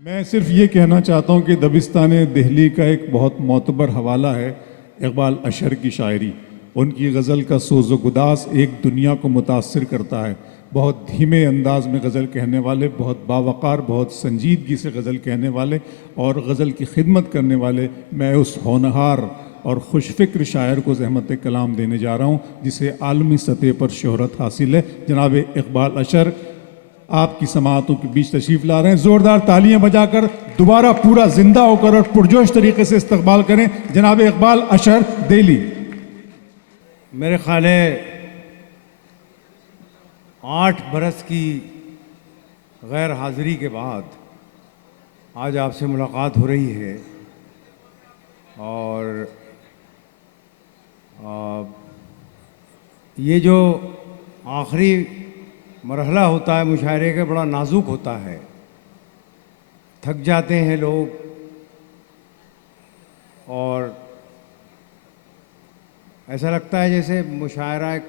मैं सिर्फ ये कहना चाहता हूँ कि दबिस्तान दिल्ली का एक बहुत मोतबर हवाला है इकबाल अशर की शायरी। उनकी गज़ल का सोज़ गुदास एक दुनिया को मुतासिर करता है। बहुत धीमे अंदाज में गज़ल कहने वाले, बहुत बावकार, बहुत संजीदगी से गज़ल कहने वाले और गज़ल की खिदमत करने वाले मैं उस होनहार और खुशफ़िक्र शायर को ज़हमत कलाम देने जा रहा हूँ जिसे आलमी सतह पर शोहरत हासिल है। जनाब इकबाल अशर आपकी समाअतों के बीच तशरीफ़ ला रहे हैं। ज़ोरदार तालियां बजाकर दोबारा पूरा जिंदा होकर और पुरजोश तरीके से इस्तकबाल करें जनाब इकबाल अशर दिल्ली। मेरे ख्याल है 8 बरस की गैर हाज़िरी के बाद आज आपसे मुलाकात हो रही है और ये जो आखिरी मरहला होता है मुशायरे का बड़ा नाजुक होता है। थक जाते हैं लोग और ऐसा लगता है जैसे मुशायरा एक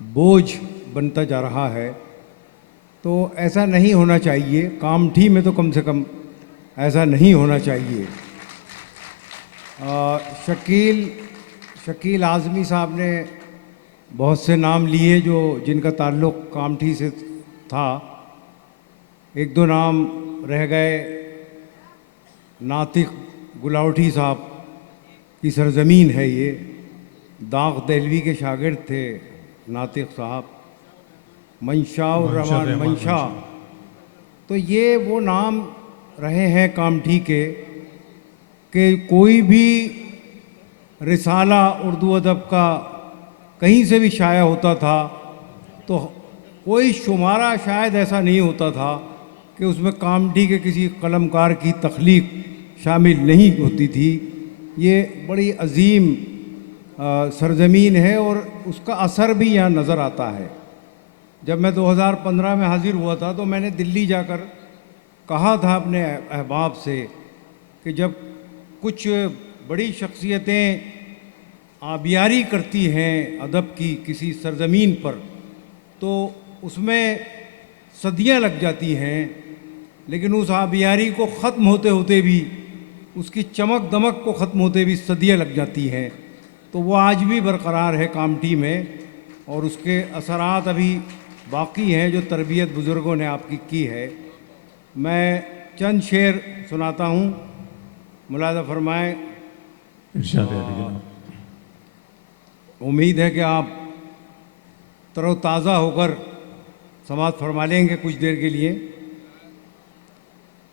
बोझ बनता जा रहा है। तो ऐसा नहीं होना चाहिए। कामठी में तो कम से कम ऐसा नहीं होना चाहिए। शकील आज़मी साहब ने बहुत से नाम लिए जो जिनका ताल्लुक़ कामठी से था। एक दो नाम रह गए। नातिक गुलावटी साहब की सरज़मीन है ये। दाग देलवी के शागिर्द थे नातिक साहब। मंशाउर रहमान मंशा। तो ये वो नाम रहे हैं कामठी के कि कोई भी रिसाला उर्दू अदब का कहीं से भी शाया होता था तो कोई शुमारा शायद ऐसा नहीं होता था कि उसमें कामठी के किसी कलमकार की तख्लीक शामिल नहीं होती थी। ये बड़ी अजीम सरजमीन है और उसका असर भी यहाँ नज़र आता है। जब मैं 2015 में हाजिर हुआ था तो मैंने दिल्ली जाकर कहा था अपने अहबाब से कि जब कुछ बड़ी शख्सियतें आबियारी करती हैं अदब की किसी सरजमीन पर तो उसमें सदियां लग जाती हैं, लेकिन उस आबियारी को ख़त्म होते होते भी, उसकी चमक दमक को ख़त्म होते भी सदियां लग जाती हैं। तो वो आज भी बरकरार है कामठी में और उसके असरात अभी बाकी हैं जो तरबियत बुज़ुर्गों ने आपकी की है। मैं चंद शेर सुनाता हूँ, मुलाज़ा फरमाएँ। उम्मीद है कि आप तरोताज़ा होकर समाअत फरमा लेंगे कुछ देर के लिए।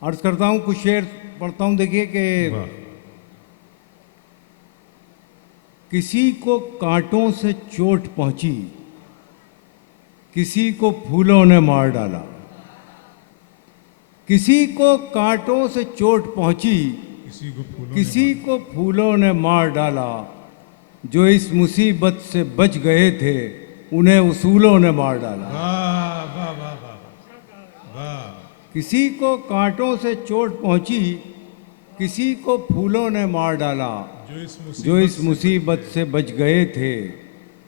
अर्ज़ करता हूँ, कुछ शेर पढ़ता हूँ। देखिए कि किसी को कांटों से चोट पहुँची, किसी को फूलों ने मार डाला। किसी को कांटों से चोट पहुँची, किसी को फूलों ने मार डाला। जो इस मुसीबत से बच गए थे उन्हें उसूलों ने मार डाला। किसी को कांटों से चोट पहुंची, किसी को फूलों ने मार डाला। जो इस मुसीबत से बच गए थे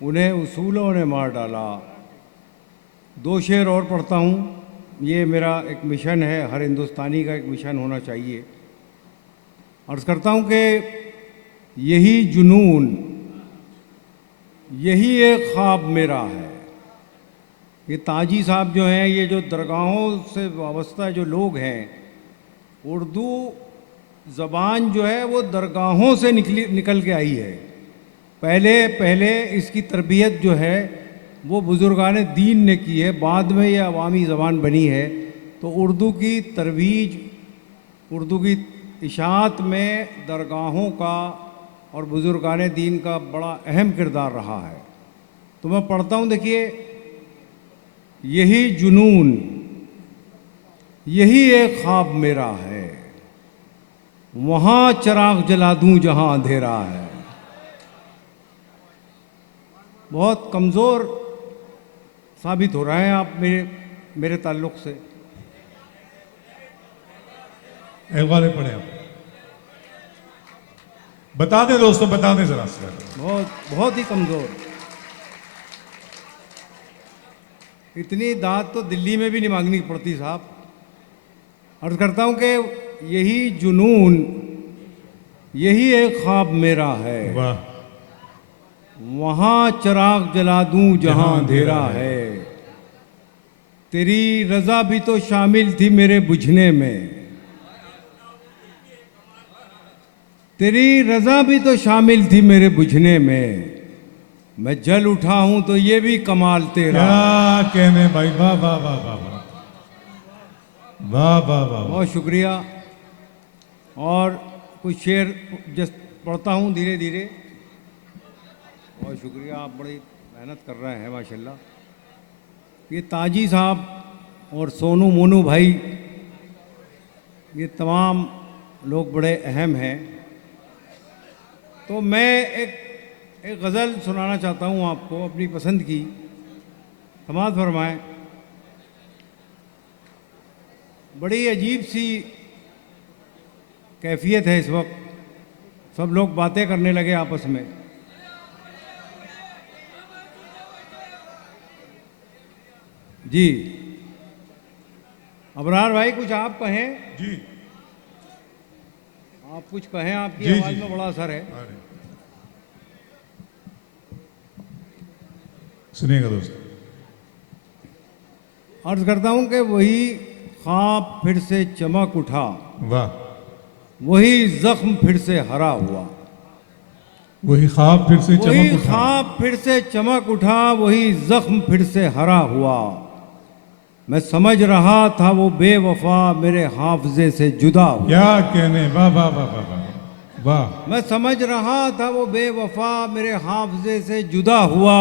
उन्हें उसूलों ने मार डाला। 2 शेर और पढ़ता हूँ। ये मेरा एक मिशन है, हर हिंदुस्तानी का एक मिशन होना चाहिए। अर्ज़ करता हूँ कि यही जुनून, यही एक ख्वाब मेरा है। ये ताजी साहब जो हैं, ये जो दरगाहों से वाबस्ता जो लोग हैं, उर्दू ज़बान जो है वो दरगाहों से निकल के आई है। पहले इसकी तरबियत जो है वो बुज़ुर्गान दीन ने की है, बाद में ये अवामी ज़बान बनी है। तो उर्दू की तरवीज, उर्दू की इशाअत में दरगाहों का और बुज़ुर्गान दीन का बड़ा अहम किरदार रहा है। तो मैं पढ़ता हूँ, देखिए। यही जुनून, यही एक ख्वाब मेरा है, वहाँ चिराग जला दूँ जहाँ अंधेरा है। बहुत कमज़ोर साबित हो रहे हैं आप मेरे ताल्लुक़ से। इकबाल पढ़े आप, बता दें दोस्तों, बता दें जरा से। बहुत ही कमज़ोर। इतनी दाद तो दिल्ली में भी नहीं मांगनी पड़ती साहब। अर्ज करता हूं कि यही जुनून, यही एक ख्वाब मेरा है, वाह, वहां चिराग जला दूं जहां अंधेरा है। तेरी रजा भी तो शामिल थी मेरे बुझने में, तेरी रजा भी तो शामिल थी मेरे बुझने में। मैं जल उठा हूं तो ये भी कमाल तेरा। क्या कहने भाई, वाह वाह वाह वाह वाह वाह वाह वाह। बहुत शुक्रिया। और कुछ शेर जस्ट पढ़ता हूँ धीरे धीरे। बहुत शुक्रिया, आप बड़ी मेहनत कर रहे हैं माशाल्लाह। ये ताजी साहब और सोनू मोनू भाई, ये तमाम लोग बड़े अहम हैं। तो मैं एक गज़ल सुनाना चाहता हूँ आपको, अपनी पसंद की। समाअत फरमाएं। बड़ी अजीब सी कैफियत है इस वक्त, सब लोग बातें करने लगे आपस में। जी अबरार भाई, कुछ आप कहें। जी आप कुछ कहें, आपकी जी, आवाज़ जी। में बड़ा असर है। अरे, सुनिएगा दोस्त। अर्ज करता हूं कि वही ख्वाब फिर से चमक उठा, वाह, वही जख्म फिर से हरा हुआ। वही ख्वाब फिर से वही चमक उठा। ख्वाब फिर से चमक उठा, वही जख्म फिर से हरा हुआ। मैं समझ रहा था वो बेवफा मेरे हाफजे से जुदा हुआ। क्या कहने, वाह वाह वाह वाह वाह वाह। मैं समझ रहा था वो बेवफा मेरे हाफजे से जुदा हुआ।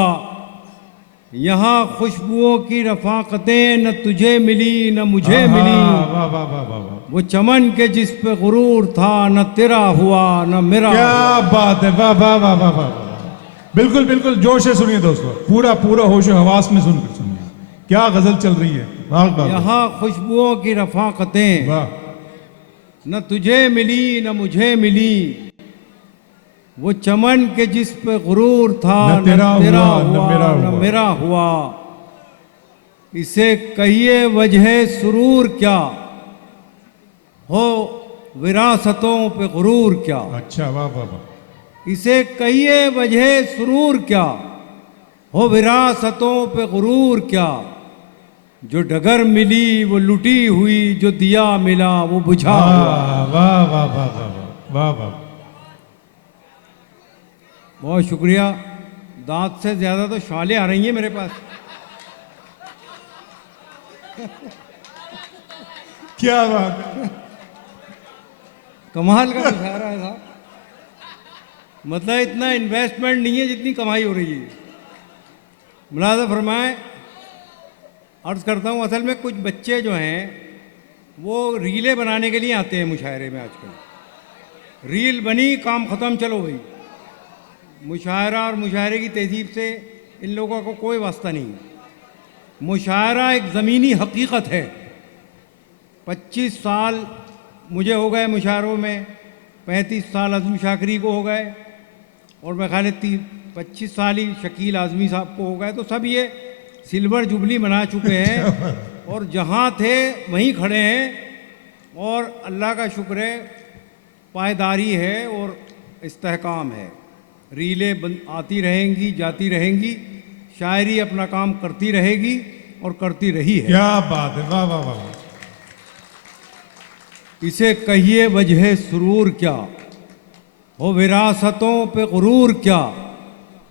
यहाँ खुशबुओं की रफाकतें न तुझे मिली न मुझे मिली। वाह वाह वाह वाह वाह। वो चमन के जिस पे गुरूर था, न तेरा हुआ न मेरा क्या हुआ। बात है, वाह वाह वाह वाह वाह वाह। बिल्कुल बिल्कुल, जोश से सुनिए दोस्तों, पूरा पूरा होश हवास में सुनकर सुनिए क्या गजल चल रही है। वाह वाह यहाँ खुशबुओं की रफाकतें वाह। न तुझे मिली न मुझे मिली। वो चमन के जिस पे गुरूर था, न तेरा हुआ, न मेरा न हुआ। मेरा हुआ। इसे कहिए वजह सुरूर क्या हो, विरासतों पे गुरूर क्या। अच्छा, वाह वाह वाह। इसे कहिए वजह सुरूर क्या हो, विरासतों पे गुरूर क्या। जो डगर मिली वो लुटी हुई, जो दिया मिला वो बुझा हुआ। वाह वाह वाह वाह वाह वाह वाह। बहुत शुक्रिया। दांत से ज्यादा तो शालें आ रही हैं मेरे पास। क्या बात है। कमाल का मुशायरा है साहब। मतलब इतना इन्वेस्टमेंट नहीं है जितनी कमाई हो रही है। मुलाज़ा फरमाएं। अर्ज करता हूँ, असल में कुछ बच्चे जो हैं वो रीलें बनाने के लिए आते हैं मुशायरे में। आजकल रील बनी, काम ख़त्म, चलो भाई। मुशायरा और मुशायरे की तहजीब से इन लोगों को कोई वास्ता नहीं है। मुशायरा एक ज़मीनी हकीकत है। 25 साल मुझे हो गए मुशायरों में, 35 साल अज़म शाकरी को हो गए, और मैं ख्याल 25 साल ही शकील आज़मी साहब को हो गए। तो सब ये सिल्वर जुबली मना चुके हैं और जहाँ थे वहीं खड़े हैं। और अल्लाह का शुक्र है, पायदारी है और इस्तेहकाम है। रीलें आती रहेंगी, जाती रहेंगी, शायरी अपना काम करती रहेगी और करती रही है। क्या बात है, वाह वाह वाह वाह। इसे कहिए वजह सुरूर क्या हो, विरासतों पे गुरूर क्या।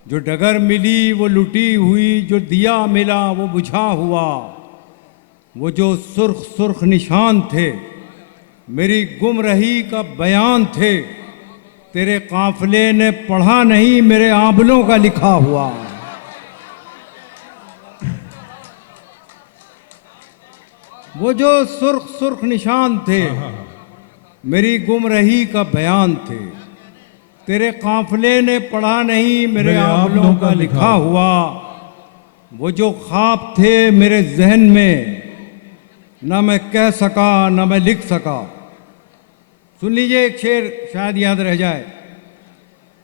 जो डगर मिली वो लुटी हुई, जो दिया मिला वो बुझा हुआ। वो जो सुर्ख सुर्ख निशान थे मेरी गुमरही का बयान थे, तेरे काफिले ने पढ़ा नहीं मेरे आंबलों का लिखा हुआ। वो जो सुर्ख सुर्ख निशान थे मेरी गुमरही का बयान थे, तेरे काफिले ने पढ़ा नहीं मेरे आंबलों का लिखा हुआ। वो जो ख्वाब थे मेरे जहन में, ना मैं कह सका ना मैं लिख सका। सुन लीजिए एक शेर, शायद याद रह जाए।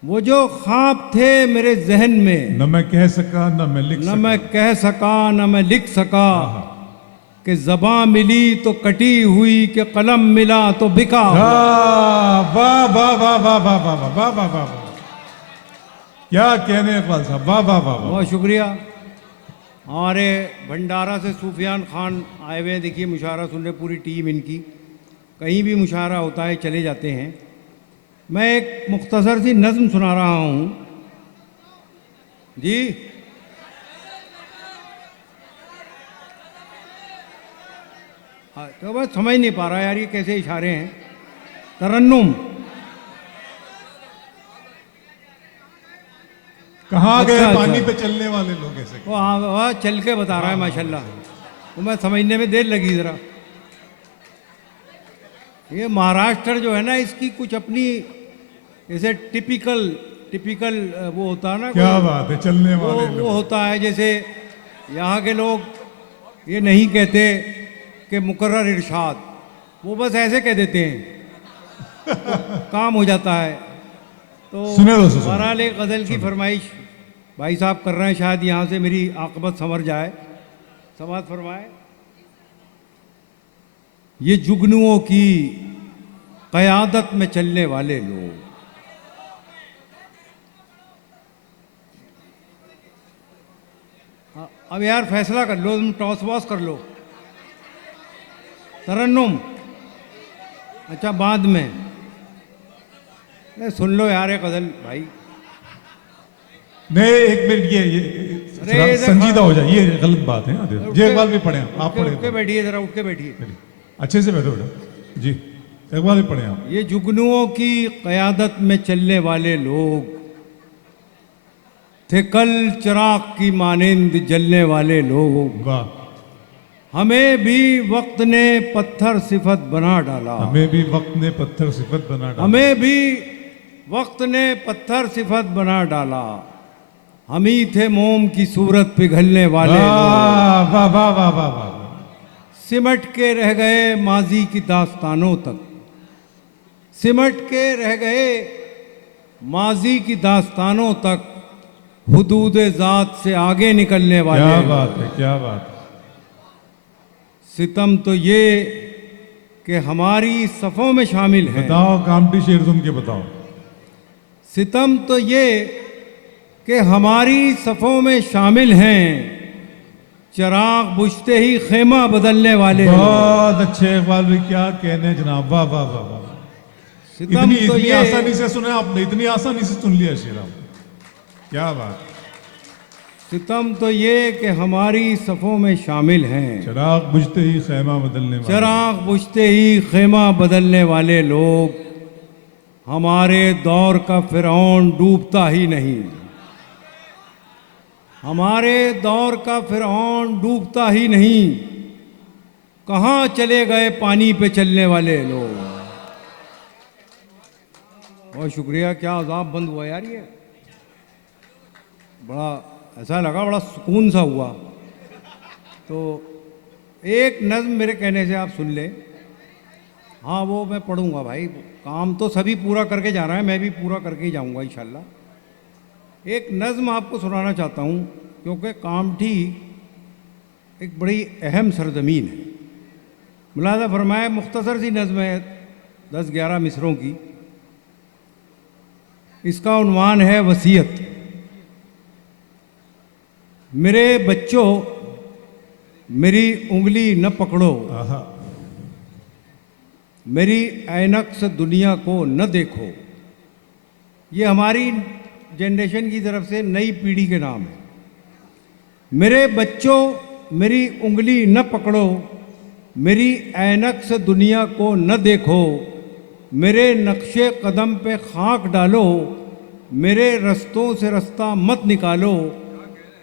वो जो ख्वाब थे मेरे जहन में, न मैं कह सका न मैं लिख न सका। मैं कह सका न मैं लिख सका। कि ज़बां मिली तो कटी हुई, कि कलम मिला तो बिका हुआ। वाह वाह वाह वाह वाह वाह वाह वाह वाह वाह वाह। क्या कहने इकबाल साहब, वाह वाह वाह वाह। बहुत शुक्रिया। हमारे भंडारा से सूफियान खान आए हुए हैं, देखिए मुशायरा सुनने, पूरी टीम इनकी, कहीं भी मुशायरा होता है चले जाते हैं। मैं एक मुख्तसर सी नज़्म सुना रहा हूँ जी। तो बस समझ नहीं पा रहा यार ये कैसे इशारे हैं। तरन्नुम। कहाँ गए अच्छा, पानी अच्छा। पे चलने वाले लोग ऐसे? वो हाँ चल के बता रहा है माशाल्लाह, तो मैं समझने में देर लगी ज़रा। ये महाराष्ट्र जो है ना, इसकी कुछ अपनी जैसे टिपिकल वो होता है ना, क्या कोई- बात है, चलने वो वाले वो लोग। होता है। जैसे यहाँ के लोग ये नहीं कहते कि मुकर्रर इरशाद, वो बस ऐसे कह देते हैं तो काम हो जाता है। तो सुने दो, सुने। बहरहाल एक गज़ल की फरमाइश भाई साहब कर रहे हैं, शायद यहाँ से मेरी आकबत संवर जाए। समात फरमाए। ये जुगनुओं की क़यादत में चलने वाले लोग, अब यार फैसला कर लो, तुम टॉस वॉस कर लो। तरन्नुम अच्छा बाद में, सुन लो यार एक गज़ल भाई। नहीं एक मिनट, ये अरे थोड़ा ये संजीदा हो जाए, ये गलत बात है। ये इकबाल भी पढ़े आप, उठ के पढ़े बैठिए जरा, उठ के बैठिए। अच्छे से बैठो बेटा जी। इकबाल भी पढ़े आप। ये जुगनुओं की क़यादत में चलने वाले लोग थे कल चिराग की मानिंद जलने वाले लोग। वाह। हमें भी वक्त ने पत्थर सिफत बना डाला, हमें भी वक्त ने पत्थर सिफत बना डाला। हमें भी वक्त ने पत्थर सिफत बना डाला। हम ही थे मोम की सूरत पिघलने वाले लोग। वाह वाह वाह वाह वाह वाह। सिमट के रह गए माजी की दास्तानों तक, सिमट के रह गए माजी की दास्तानों तक, हुदूद ज़ात से आगे निकलने वाले क्या लोग। बात है, क्या बात है। सितम तो ये कि हमारी सफ़ों में शामिल हैं। बताओ, कामटी शेर सुन के बताओ। सितम तो ये कि हमारी सफ़ों में शामिल हैं, चिराग बुझते ही खेमा बदलने वाले लोग। बहुत अच्छे इकबाल भाई, क्या कहने जनाब, वाह वाह वाह वाह। सितम इतनी तो इतनी ये आसानी से सुने आपने, इतनी आसानी से सुन लिया शेर आप, क्या बात। सितम तो ये कि हमारी सफ़ों में शामिल हैं, चिराग बुझते ही खैमा बदलने वाले। चिराग बुझते ही खेमा बदलने वाले लोग। हमारे दौर का फिरौन डूबता ही नहीं, हमारे दौर का फिरौन डूबता ही नहीं। कहाँ चले गए पानी पे चलने वाले लोग। बहुत शुक्रिया। क्या अजाब बंद हुआ यार, ये बड़ा ऐसा लगा, बड़ा सुकून सा हुआ। तो एक नज़्म मेरे कहने से आप सुन ले। हाँ वो मैं पढ़ूंगा भाई, काम तो सभी पूरा करके जा रहे हैं, मैं भी पूरा करके ही जाऊंगा इंशाल्लाह। एक नज़्म आपको सुनाना चाहता हूँ, क्योंकि कामठी एक बड़ी अहम सरजमीन है। मुलाज़ा फरमाए, मुख्तसर सी नज़्म है 10-11 मिसरों की। इसका उन्वान है वसीयत। मेरे बच्चों मेरी उंगली न पकड़ो, आहा। मेरी ऐनक से दुनिया को न देखो। ये हमारी जनरेशन की तरफ से नई पीढ़ी के नाम है। मेरे बच्चों मेरी उंगली न पकड़ो, मेरी ऐनक से दुनिया को न देखो। मेरे नक्शे कदम पे खाक डालो, मेरे रस्तों से रास्ता मत निकालो।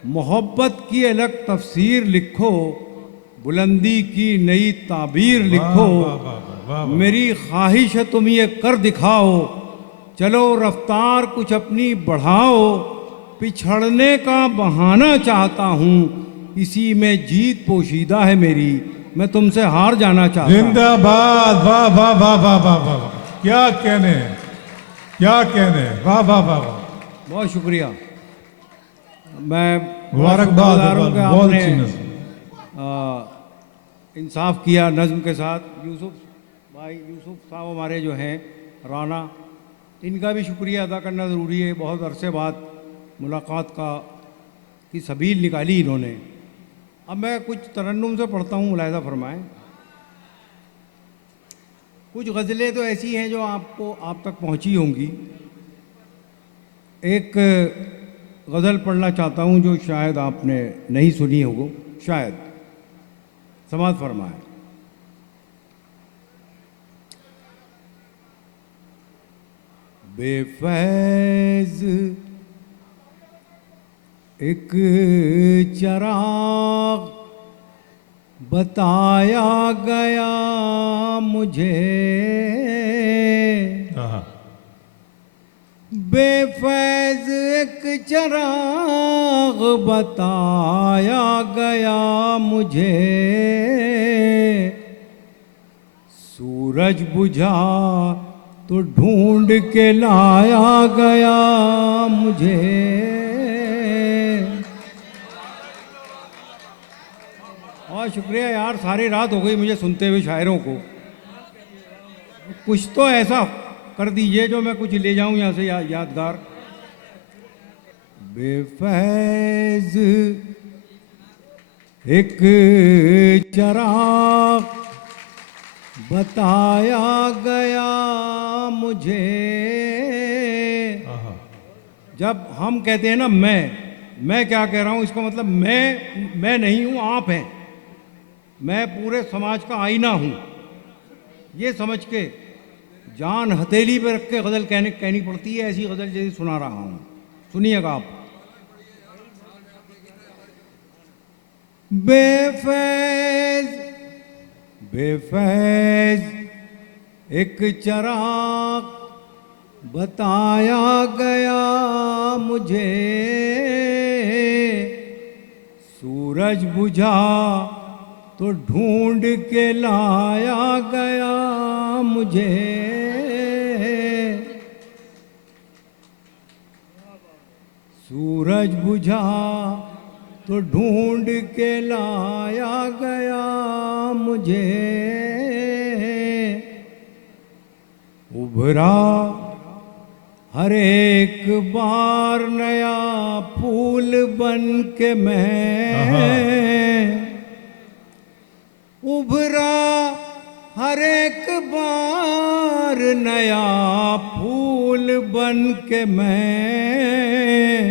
मोहब्बत की अलग तफसीर लिखो, बुलंदी की नई ताबीर लिखो। वाह, वाह, वाह, वाह। मेरी ख्वाहिश है तुम ये कर दिखाओ, चलो रफ्तार कुछ अपनी बढ़ाओ। पिछड़ने का बहाना चाहता हूँ, इसी में जीत पोशीदा है मेरी। मैं तुमसे हार जाना चाहता हूँ। जिंदाबाद। वाह वाह वाह वाह वाह वाह वाह। क्या कहने हैं, क्या कहने हैं। वाह वाह वाह वाह। बहुत शुक्रिया। मैं मुबारकबाद शुक्रगुजार हूं इकबाल, कि बहुत आपने अच्छी नज़्म। इंसाफ किया नज़्म के साथ। यूसुफ साहब हमारे जो हैं राना, इनका भी शुक्रिया अदा करना ज़रूरी है। बहुत अरसे बाद मुलाकात की सबील निकाली इन्होंने। अब मैं कुछ तरन्नुम से पढ़ता हूँ, मुलाहिज़ा फरमाएं। कुछ गज़लें तो ऐसी हैं जो आप तक पहुँची होंगी। एक गज़ल पढ़ना चाहता हूँ जो शायद आपने नहीं सुनी होगी, शायद। समाअत फरमाएं। बेफैज़ एक चिराग बताया गया मुझे, बेफैज़ एक चिराग बताया गया मुझे, सूरज बुझा तो ढूंढ के लाया गया मुझे। और शुक्रिया यार, सारी रात हो गई मुझे सुनते हुए शायरों को। कुछ तो ऐसा कर दीजिए जो मैं कुछ ले जाऊं यहाँ से यादगार। बेफैज़ एक चिराग बताया गया मुझे। जब हम कहते हैं ना मैं क्या कह रहा हूँ, इसका मतलब मैं नहीं हूँ, आप हैं। मैं पूरे समाज का आईना हूँ, ये समझ के जान हथेली पे रख के गज़ल कहनी पड़ती है। ऐसी गज़ल जैसी सुना रहा हूँ, सुनिएगा आप। बेफैज़ एक चिराग बताया गया मुझे, सूरज बुझा तो ढूंढ के लाया गया मुझे। सूरज बुझा तो ढूंढ के लाया गया मुझे, उभरा हर एक बार नया फूल बन के मैं, उभरा हर एक बार नया फूल बन के मैं,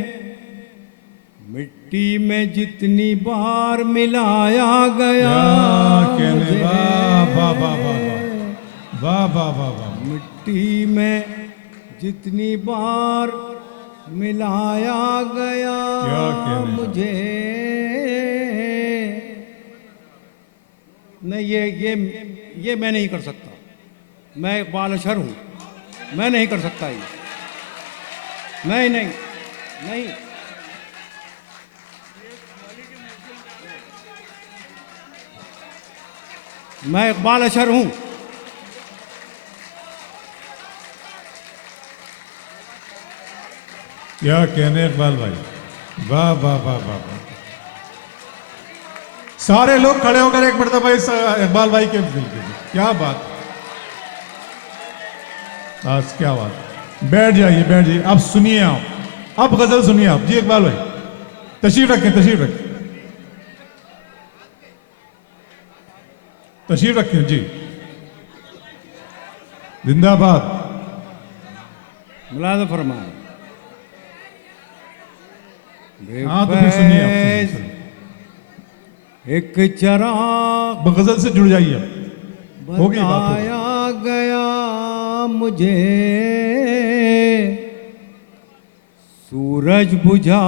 मिट्टी में जितनी बार मिलाया गया कहने वाह वाह वाह वाह वाह वाह वाह। मिट्टी में जितनी बार मिलाया गया क्या कहने का। मुझे। नहीं, ये मैं नहीं कर सकता। मैं इकबाल अशर हूँ, मैं नहीं कर सकता ये। नहीं। मैं इकबाल अशर हूँ। क्या कहने इकबाल भाई, वाह वाह वाह वाह वाह। सारे लोग खड़े होकर एक मरतबा इस इकबाल भाई के दिल के लिए। क्या बात, आज क्या बात। बैठ जाइए अब सुनिए आप, अब गजल सुनिए आप। जी इकबाल भाई तशरीफ रखें जी। जिंदाबाद। मुलाज़ा फरमाएं। हाँ तो फिर सुनिए आप, सुनिए। एक चिराग गजल से जुड़ जाइए अब, होगी बात होगी। बताया गया मुझे, सूरज बुझा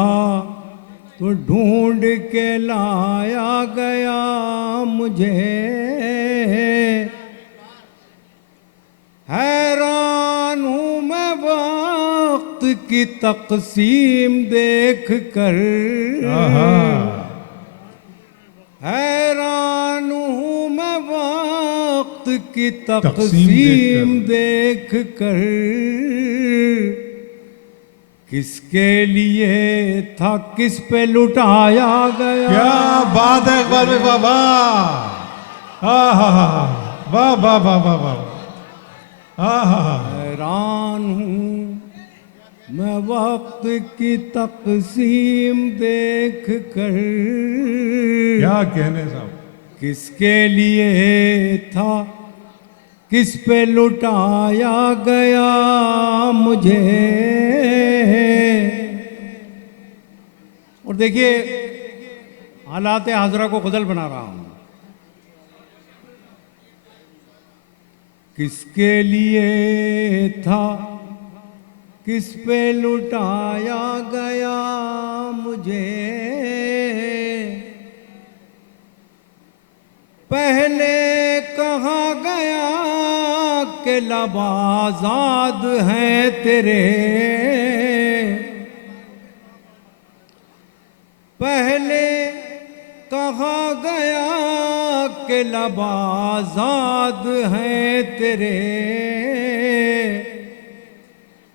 तो ढूंढ के लाया गया मुझे, हैरान हूँ मैं वक्त की तकसीम देख कर, हैरान हूँ मैं वक्त की तकसीम देख कर, किसके लिए था किस पे लुटाया गया। क्या बात है इकबाल भाई, वाह हाँ हाँ हाँ हाँ, वाह वाह वाह वाह वाह, हाँ हाँ हाँ, हैरान हूँ मैं वक्त की तकसीम देख कर, क्या कहने साहब, किसके लिए था किस पे लुटाया गया मुझे। और देखिए हालात हाजरा को गजल बना रहा हूं। किसके लिए था किस पे लुटाया गया मुझे, पहले कहा गया कि लब आजाद हैं तेरे, पहले कहा गया कि लब आजाद हैं तेरे,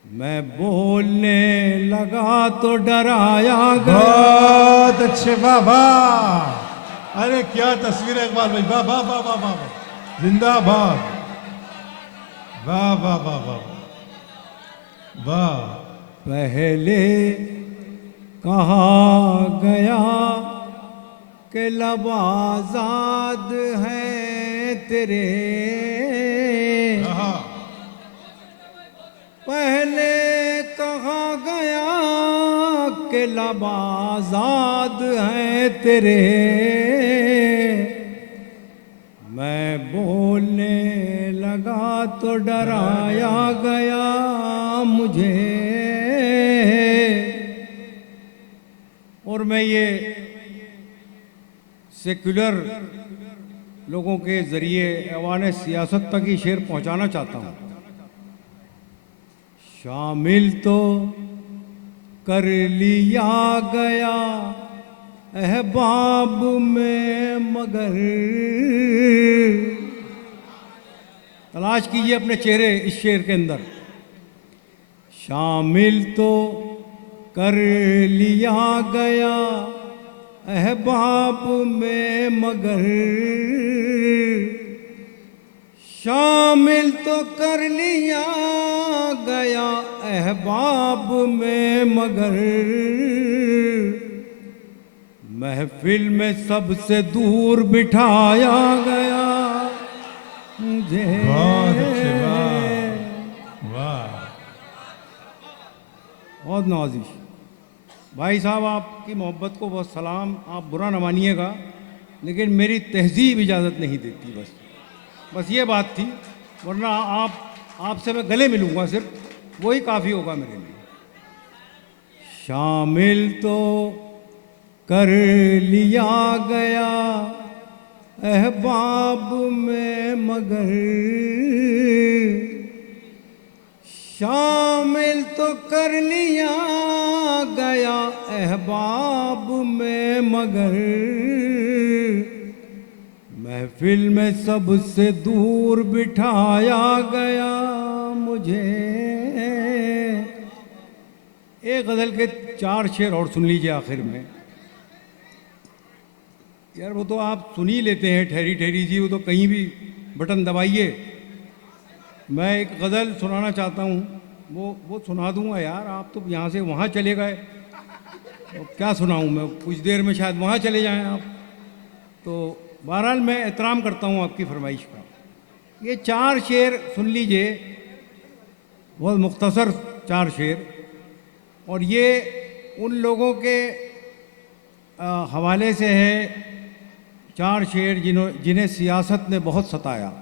मैं बोलने लगा तो डराया गया। बहुत अच्छे, वाह वाह, अरे क्या तस्वीर है इकबाल भाई, वाह वाह वाह वाह वाह, जिंदाबाद, वाह वाह वाह वाह वाह, पहले कहा गया कि लब आजाद हैं तेरे, हाँ, पहले कहा गया कि लब आजाद हैं तेरे, मैं बोलने लगा तो डराया गया मुझे। और मैं ये सेक्युलर लोगों के ज़रिए ऐवान सियासत तक ही शेर पहुंचाना चाहता हूँ। शामिल तो कर लिया गया अहबाब में मगर, तलाश कीजिए अपने चेहरे इस शेर के अंदर। शामिल तो कर लिया गया अहबाब में मगर, शामिल तो कर लिया गया अहबाब में मगर, महफिल में सबसे दूर बिठाया गया मुझे। बहुत अच्छे, वाह वाह, बहुत नवाजिश भाई साहब, आपकी मोहब्बत को बहुत सलाम। आप बुरा न मानिएगा लेकिन मेरी तहजीब इजाज़त नहीं देती, बस ये बात थी, वरना आपसे मैं गले मिलूँगा, सिर्फ वही काफ़ी होगा मेरे लिए। शामिल तो कर लिया गया अहबाब में मगर, शामिल तो कर लिया गया अहबाब में मगर, महफिल में सबसे दूर बिठाया गया मुझे। एक गज़ल के 4 शेर और सुन लीजिए आखिर में। यार वो तो आप सुन ही लेते हैं ठहरी ठहरी जी, वो तो कहीं भी बटन दबाइए। मैं एक गज़ल सुनाना चाहता हूँ, वो सुना दूंगा यार, आप तो यहाँ से वहाँ चले गए, तो क्या सुनाऊँ मैं, कुछ देर में शायद वहाँ चले जाएं आप। तो बहरहाल मैं एहतराम करता हूँ आपकी फरमाइश का। ये 4 शेर सुन लीजिए, बहुत मुख्तसर 4 शेर, और ये उन लोगों के हवाले से है 4 शेर जिन्हें सियासत ने बहुत सताया।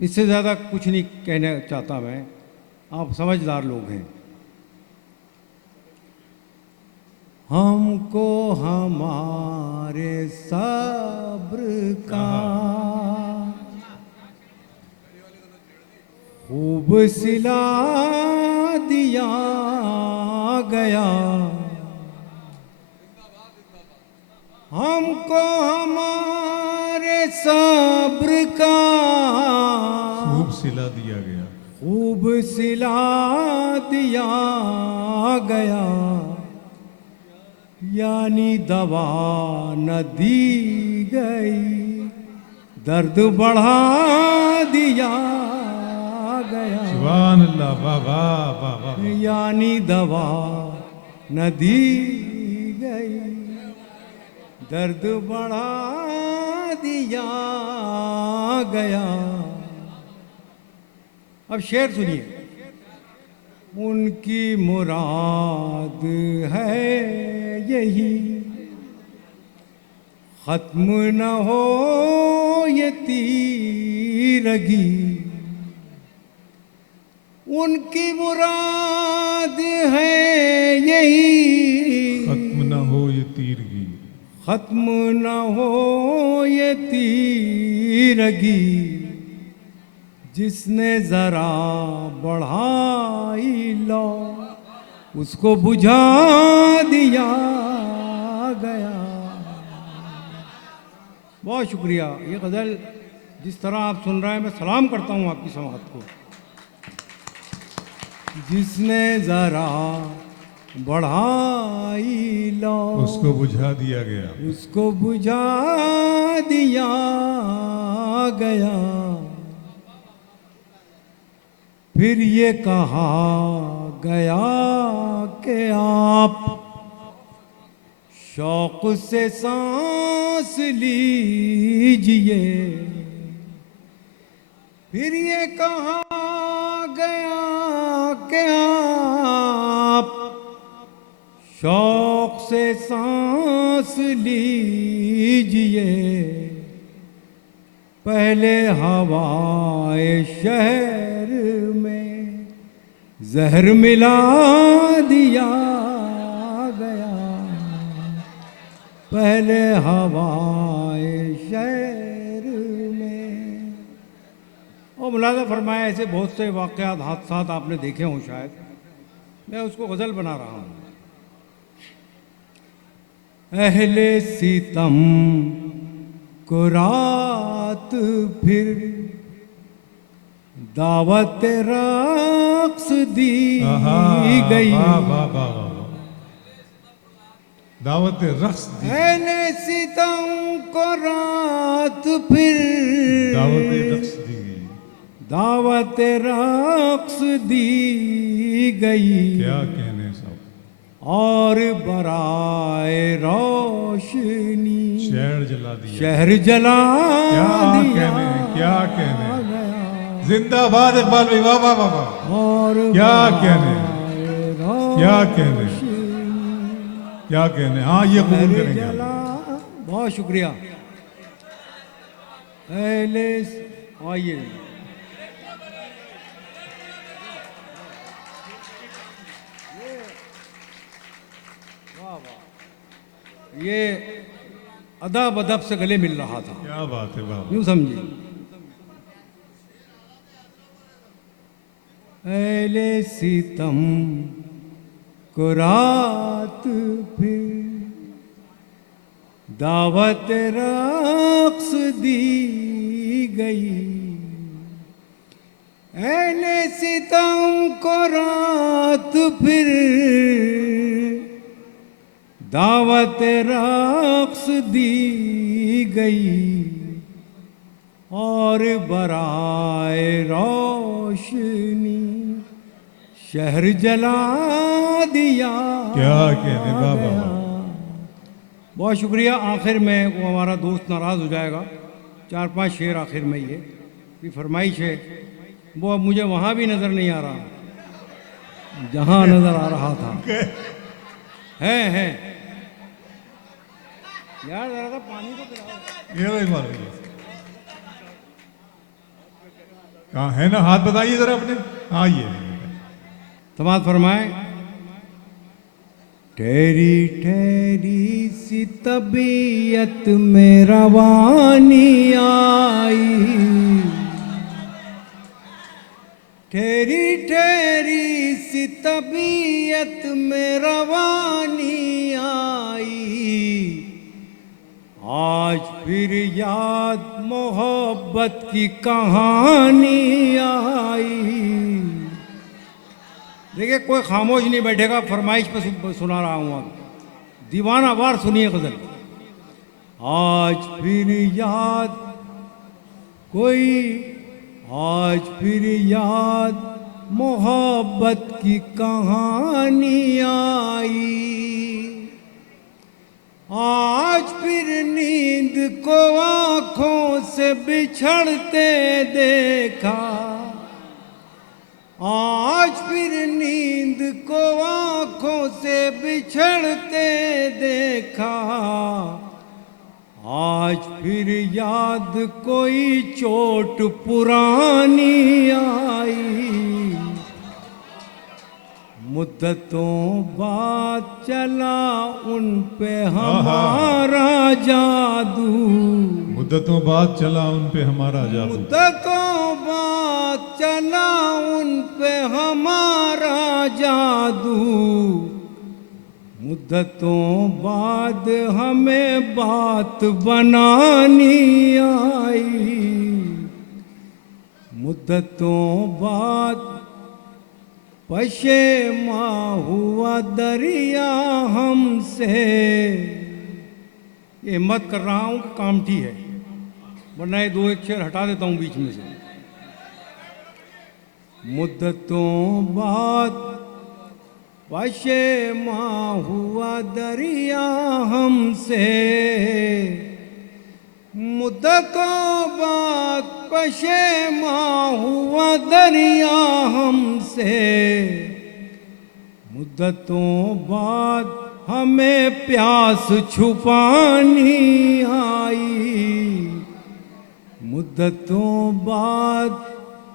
इससे ज़्यादा कुछ नहीं कहना चाहता मैं, आप समझदार लोग हैं। हमको हमारे सब्र का खूब सिला दिया गया, हमको हमारे सब्र का खूब सिला दिया गया, खूब सिला दिया गया, यानी दवा न दी गई दर्द बढ़ा दिया गया, सुभान अल्लाह, वाह वाह वाह वाह। यानी दवा न दी गई, दर्द बढ़ा दिया गया। अब शेर सुनिए। उनकी मुराद है यही, खत्म न हो ये तीरगी, उनकी मुराद है यही, खत्म न हो ये तीरगी, खत्म न हो ये तीरगी, जिसने जरा बढ़ाई लो उसको बुझा दिया गया। बहुत शुक्रिया। ये गज़ल जिस तरह आप सुन रहे हैं, मैं सलाम करता हूँ आपकी समाअत को। जिसने जरा बढ़ाई लो उसको बुझा दिया गया, उसको बुझा दिया गया। फिर ये कहा गया कि आप शौक से सांस लीजिए, फिर ये कहा गया कि आप शौक से सांस लीजिए, पहले हवाए शहर में जहर मिला दिया गया, पहले हवाए शहर में। और मुलाज़ा फरमाया, ऐसे बहुत से वाक़यात हादसात आपने देखे हों शायद, मैं उसको गज़ल बना रहा हूँ। अहले सितम को रात फिर दावत रक्स दी आहा, गई, वाह वाह वाह वाह। दावत रक्स दी, अहले सितम को रात फिर दावत रक्स दी गई। दावत रक्स दी गई, क्या कहने साहब, और बराए रोशनी शहर जला दिया। शहर जला क्या दिया कहने, क्या कहने। गया। जिंदाबाद इकबाल भाई, वाह वाह वाह वाह। और क्या कहने, बराए क्या कहने, रोशनी क्या कहने। हाँ, ये कबूल शहर करेंगे। जला। बहुत शुक्रिया। पहले आइए। ये अदब अदब से गले मिल रहा था, क्या बात है, वाह। यूं समझिए। अहले सितम को रात फिर दावत रक्स दी गई, अहले सितम को रात फिर दावत रक्स दी गई, और बराए रोशनी शहर जला दिया क्या कहने, वाह वाह गया। वाह। बहुत शुक्रिया। आखिर में वो हमारा दोस्त नाराज़ हो जाएगा, 4-5 शेर आखिर में ये भी फरमाइश है, वो अब मुझे वहाँ भी नज़र नहीं आ रहा जहाँ नज़र आ रहा था। है यार, जरा सा पानी तो पिलाओ। ये लो इकबाल भाई, कहाँ है ना, हाथ बताइए जरा अपने। हाँ, ये समाज फरमाए। ठहरी ठहरी सी तबीयत में रवानी आई, ठहरी ठहरी सी तबीयत में रवानी आई, आज फिर याद मोहब्बत की कहानी आई। देखिए, कोई खामोश नहीं बैठेगा, फरमाइश पे सुना रहा हूँ अब। दीवाना वार सुनिए गजल। आज फिर याद कोई आज फिर याद मोहब्बत की कहानी आई, आज फिर नींद को आँखों से बिछड़ते देखा, आज फिर नींद को आँखों से बिछड़ते देखा, आज फिर याद कोई चोट पुरानी आई, मुद्दतों बाद चला उन पे हमारा जादू, मुद्दतों बाद चला उन पे हमारा जादू, मुद्दतों बाद चला उन पे हमारा जादू, मुद्दतों बाद हमें बात बनानी आई, मुद्दतों बाद पशेमा हुआ दरिया हमसे। ये मत कर रहा हूँ कामठी है, वरना ये 2 अक्षर हटा देता हूँ बीच में से। मुद्दतों बाद पशेमा हुआ दरिया हमसे, मुद्दतों बाद पशेमा हुआ दरिया हमसे, मुद्दतों बाद हमें प्यास छुपानी आई, मुद्दतों बाद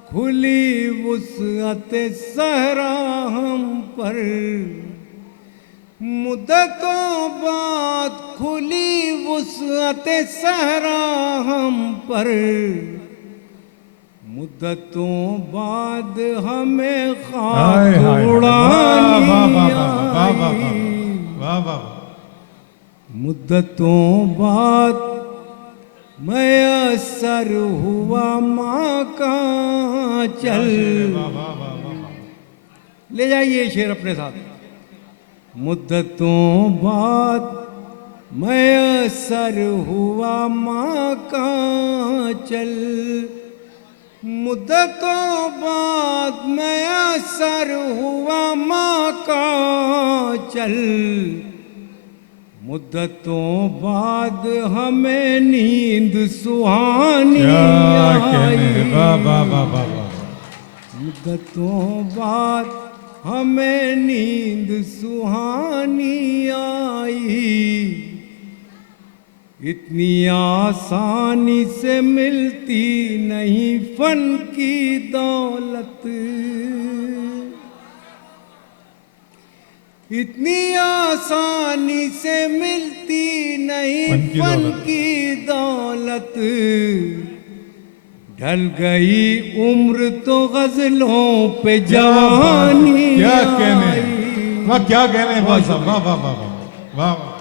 खुली वुसअत सहरा हम पर, मुद्दतों बाद खुली वुसअत सहरा हम पर, मुद्दतों बाद हमें हाय खाक हाय उड़ानी वाह वाह आई, वाह वाह, मुद्दतों बाद मयसर हुआ माँ का चल। वाह वाह वाह वाह, ले जाइए शेर अपने साथ। मुद्दतों बाद मयसर हुआ माँ का चल, मुद्दतों बाद मयसर हुआ माँ का चल, मुद्दतों बाद हमें नींद सुहानी क्या कहने, आई, वाह वाह वाह वाह वाह, मुद्दतों बाद हमें नींद सुहानी आई, इतनी आसानी से मिलती नहीं फन की दौलत, इतनी आसानी से मिलती नहीं फन की दौलत, ढल गई उम्र तो गजलों पे जवानी क्या कहने, आई। वाह क्या कहने, वाह साहब, वाह वाह वाह वाह वाह।